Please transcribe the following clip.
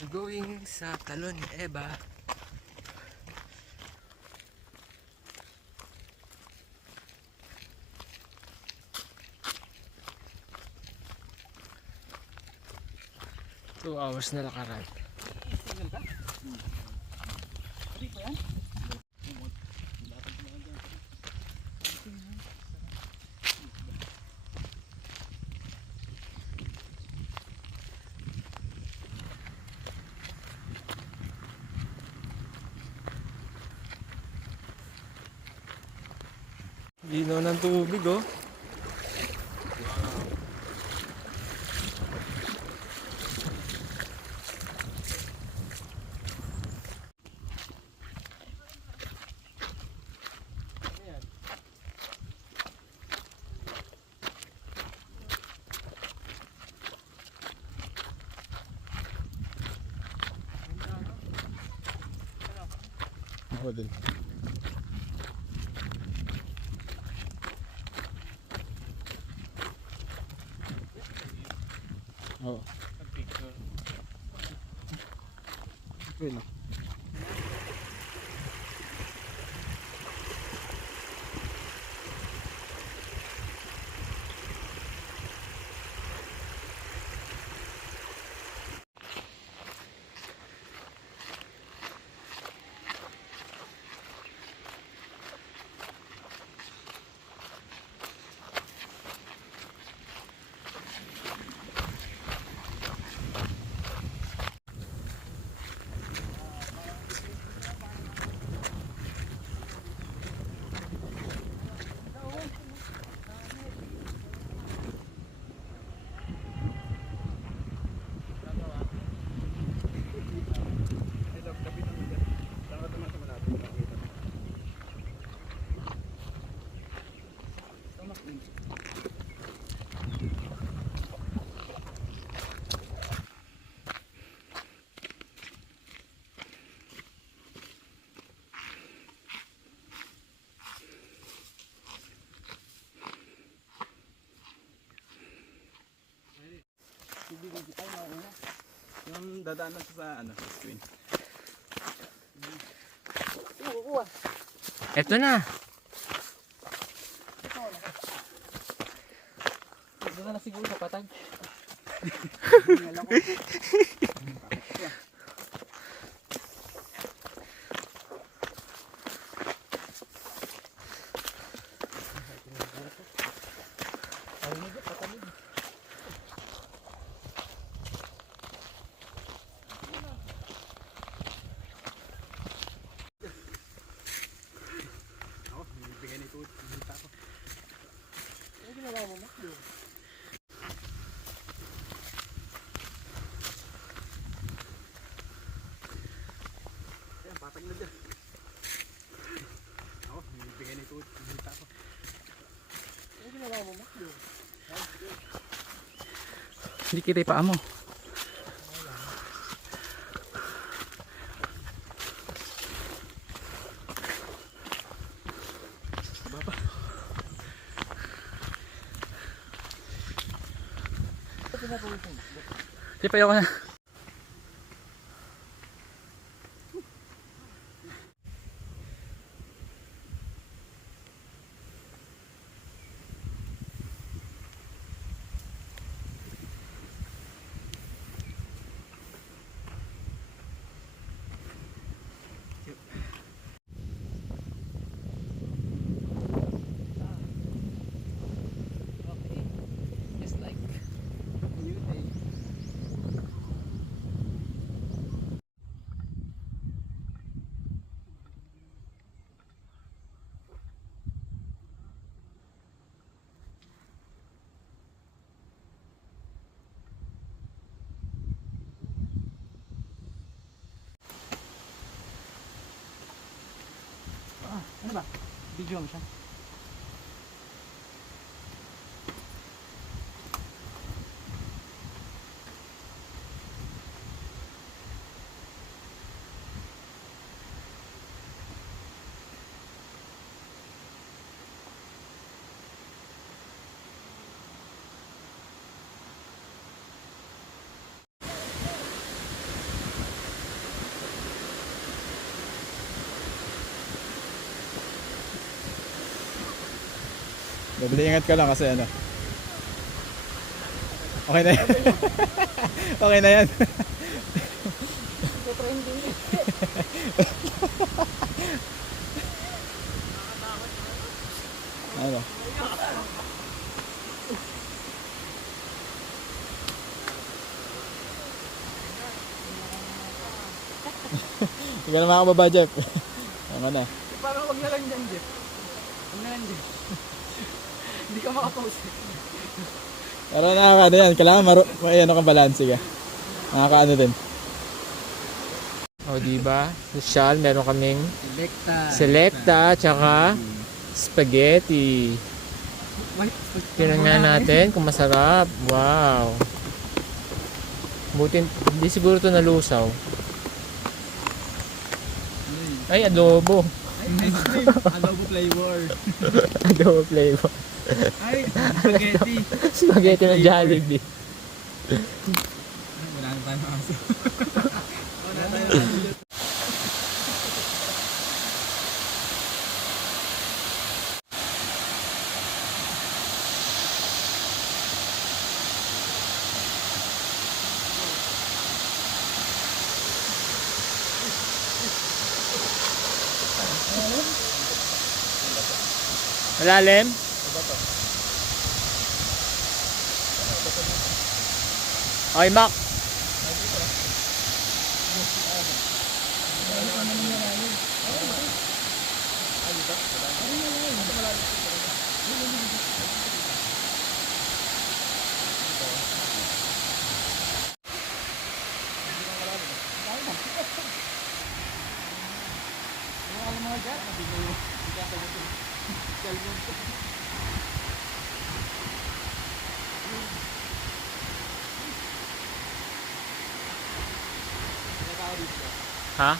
We're going sa Talon ni Eva. Two hours na lakaran. Linaw ng tubig oh. Ako din. Oo. Okay lang. Yung dadaanan sa ano, sa screen. Eto na. Ito na siguro sa patag. Patag na dyan. Ako, bibigyan nito. Hinita ko. Ano ginawa mo, Makdo? Hindi kita ipaa mo. Baba. Hindi pa ako na. Ano ba? Video mo siya. Double ingat ka lang kasi ano. Okay na yan. Okay na yan. Ano? Hindi ka na makakababa, Jeff. Ano na? Parang wag na lang dyan, Jeff. Wag na lang dyan. Hindi ka makapost. Pero nakakaano yan. Kailangan may ano kang balanse ka. Nakakaano din. O, diba? Social, meron kaming selecta, tsaka spaghetti. Tingnan nga natin kung masarap. Wow. Buti, hindi siguro ito nalusaw. Ay, adobo. Adobo flavor. Adobo flavor. Ay, spaghetti. Spaghetti ng Jollibee. Wala na tayong aso. Wala na tayong aso. Malalim? Okay, Mac. Ha?